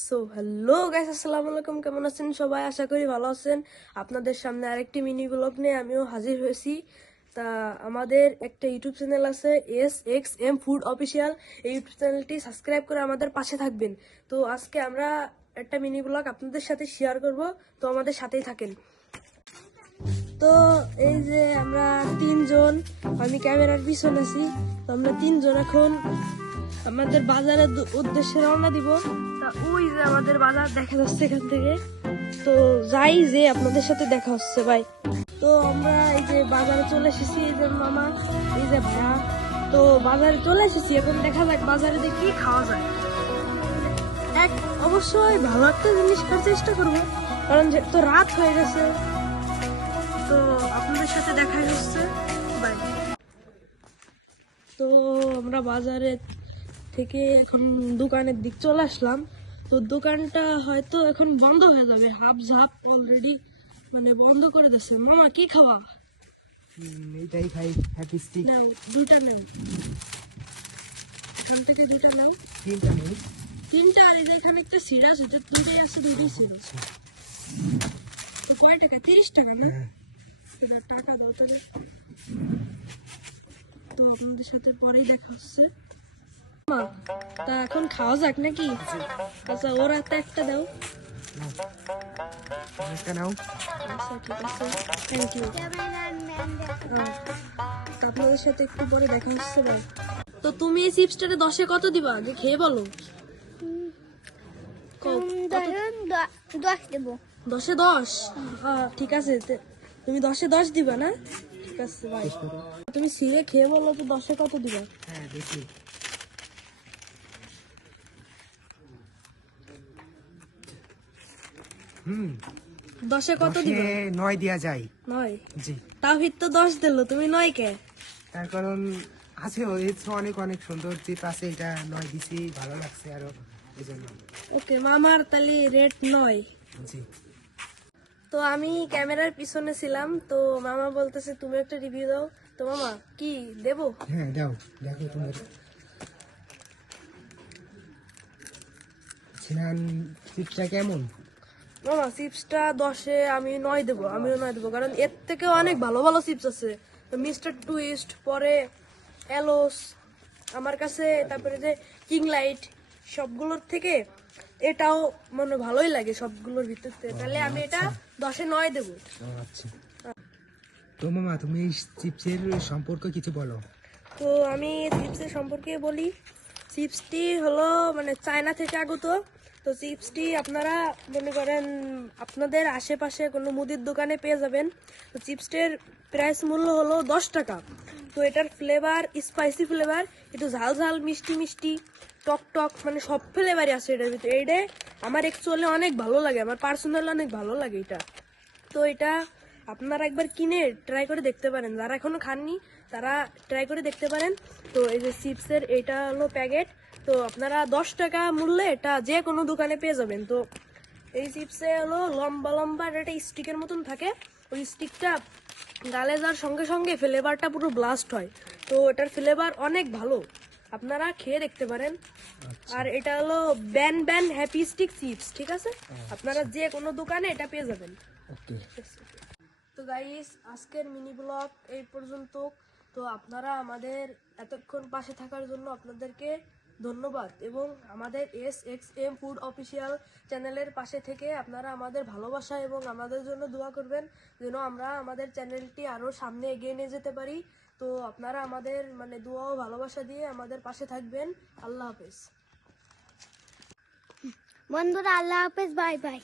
So hello guys, আসসালামু আলাইকুম। কেমন আছেন সবাই? আশা করি ভালো আছেন। আপনাদের সামনে আরেকটি মিনি ব্লগ নিয়ে আমিও হাজির হয়েছি। তা আমাদের একটা ইউটিউব চ্যানেল আছে, SXM ফুড অফিসিয়াল। এই ইউটিউব চ্যানেলটি সাবস্ক্রাইব করে আমাদের পাশে থাকবেন। তো আজকে আমরা একটা মিনি ব্লগ আপনাদের সাথে শেয়ার করব, তো আমাদের সাথেই থাকেন। তো এই যে আমরা তিনজন, আমি ক্যামেরার পিছনে আছি। তো আমরা তিনজন এখন আমাদের বাজারের উদ্দেশ্যে রওনা দিব। তা ওই যে আমাদের বাজার দেখা যাচ্ছে এখান থেকে। তো যাই যে আপনাদের সাথে দেখা হচ্ছে ভাই। তো আমরা এই যে বাজারে চলে এসেছি, এই যে মামা, এই যে ভাইয়া। তো বাজারে চলে এসেছি, এখন দেখা যাক বাজারে দিয়ে কি খাওয়া যায়। অবশ্যই ভালো একটা জিনিস খাওয়ার চেষ্টা করবো, কারণ যেহেতু রাত হয়ে গেছে। তো আপনাদের সাথে দেখা হচ্ছে বাই। তো আমরা বাজারে থেকে এখন দোকানের দিক চলে আসলাম। তো দোকানটা হয়তো এখন বন্ধ হয়ে যাবে, হাফ ঝাপ অলরেডি মানে বন্ধ করে দিচ্ছে। মামা কি খাওয়া? এটাই খাই, হ্যাপি স্টিক। না, দুইটা নেন, এখান থেকে দুইটা নেন। তিনটা নেই, তিনটা। এই যে এখানে একটা সিরাজ, এটা দুইটাই আছে, দুইটাই সিরাজ। তো কয় টাকা? 30 টাকা না? এটা টাকা দাও তাহলে। তো আপনাদের সাথে পরেই দেখা হচ্ছে। মা, তা এখন খাওয়া যাক নাকি? আচ্ছা, ওর হাতে একটা দাও। একটা নাও। আচ্ছা ঠিক আছে, থ্যাংক ইউ। তো আপনাদের সাথে একটু পরে দেখা হচ্ছে ভাই। তো তুমি এই চিপসটাতে 10-এ কত দিবা, আগে খেয়ে বলো। দশ দেবো। 10-এ 10? ঠিক আছে, তুমি 10-এ 10 দিবা না? ঠিক আছে ভাই, তুমি সিরে খেয়ে বলো তো 10-এ কত দিবা। হ্যাঁ দেখি। 10-এ কত দিবা? 9 দেওয়া যায়। 9? জি, তাওহিদ তো 10 দিল, তুমি 9 কে? তার কারণ আছে, হয়েছে অনেক অনেক সুন্দর চিপ আছে, এটা 9 দিছি, ভালো লাগছে আরো, এই জন্য। ওকে, মামার তাহলে রেট 9। জি, তো আমি ক্যামেরার পিছনে ছিলাম, তো মামা বলতেছে তুমি একটা রিভিউ দাও। তো মামা কি দেবো? হ্যাঁ দাও, দেখো তোমার সিনান চিপটা কেমন। মামা চিপসটা 10-এ আমি 9 দেবো, আমিও 9 দেবো, কারণ এর থেকে অনেক ভালো ভালো চিপস আছে। মিস্টার টুইস্ট, পরে এলোস আমার কাছে, তারপরে যে কিং লাইট, সবগুলোর থেকে এটাও মানে ভালোই লাগে সবগুলোর ভিতর থেকে। তাহলে আমি এটা 10-এ 9 দেবো। আচ্ছা, তো মামা তুমি এই চিপসের সম্পর্কে কিছু বলো। তো আমি চিপসের সম্পর্কে বলি। চিপসটি হলো মানে চায়না থেকে আগত। তো চিপসটি আপনারা মনে করেন আপনাদের আশেপাশে কোনো মুদির দোকানে পেয়ে যাবেন। তো চিপসটির প্রাইস মূল্য হলো 10 টাকা। তো এটার ফ্লেভার স্পাইসি ফ্লেভার, একটু ঝাল ঝাল, মিষ্টি মিষ্টি, টক টক, মানে সব ফ্লেভারই আছে এটার ভিতরে। এইটা আমার অ্যাকচুয়ালি অনেক ভালো লাগে, আমার পার্সোনালি অনেক ভালো লাগে এটা। তো এটা আপনারা একবার কিনে ট্রাই করে দেখতে পারেন, যারা এখনো খাননি তারা ট্রাই করে দেখতে পারেন। তো এই যে চিপসের এটা হলো প্যাকেট। তো আপনারা 10 টাকা মূল্যে এটা যে কোনো দোকানে পেয়ে যাবেন। তো এই চিপসে হলো লম্বা লম্বা একটা স্টিকের মতন থাকে, ওই স্টিকটা গালে যাওয়ার সঙ্গে সঙ্গে ফ্লেভারটা পুরো ব্লাস্ট হয়। তো এটার ফ্লেভার অনেক ভালো, আপনারা খেয়ে দেখতে পারেন। আর এটা হলো ব্যান ব্যান হ্যাপি স্টিক চিপস, ঠিক আছে? আপনারা যে কোনো দোকানে এটা পেয়ে যাবেন। ওকে, তো গাইস, আজকের মিনি ব্লগ এই পর্যন্ত। তো আপনারা আমাদের এতক্ষণ পাশে থাকার জন্য আপনাদেরকে ধন্যবাদ, এবং আমাদের SXM ফুড অফিসিয়াল চ্যানেলের পাশে থেকে আপনারা আমাদের ভালোবাসা এবং আমাদের জন্য দোয়া করবেন, যেন আমরা আমাদের চ্যানেলটি আরও সামনে এগিয়ে নিয়ে যেতে পারি। তো আপনারা আমাদের মানে দোয়া ও ভালোবাসা দিয়ে আমাদের পাশে থাকবেন। আল্লাহ হাফেজ বন্ধুরা, আল্লাহ হাফেজ, বাই বাই।